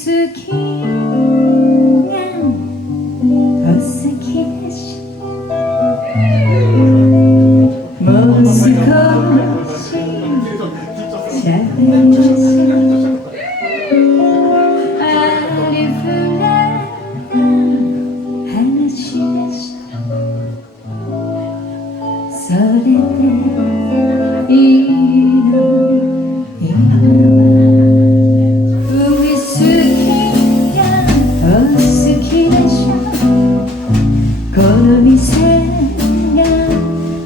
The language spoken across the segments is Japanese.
好きがお好きでしょもう少ししゃべりましょうありふれた話でしたそれでいいの今は海好きがお好きでしょこの店が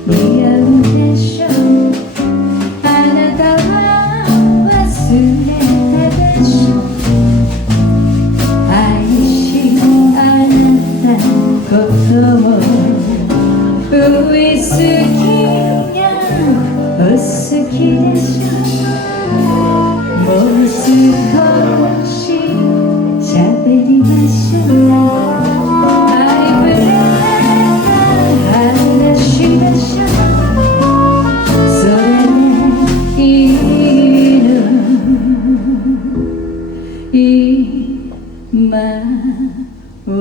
似合うでしょあなたは忘れたでしょ愛しあなたのことを海好きがお好きでしょもう少し喋りましょうありふれた話でしょそれでいいの今は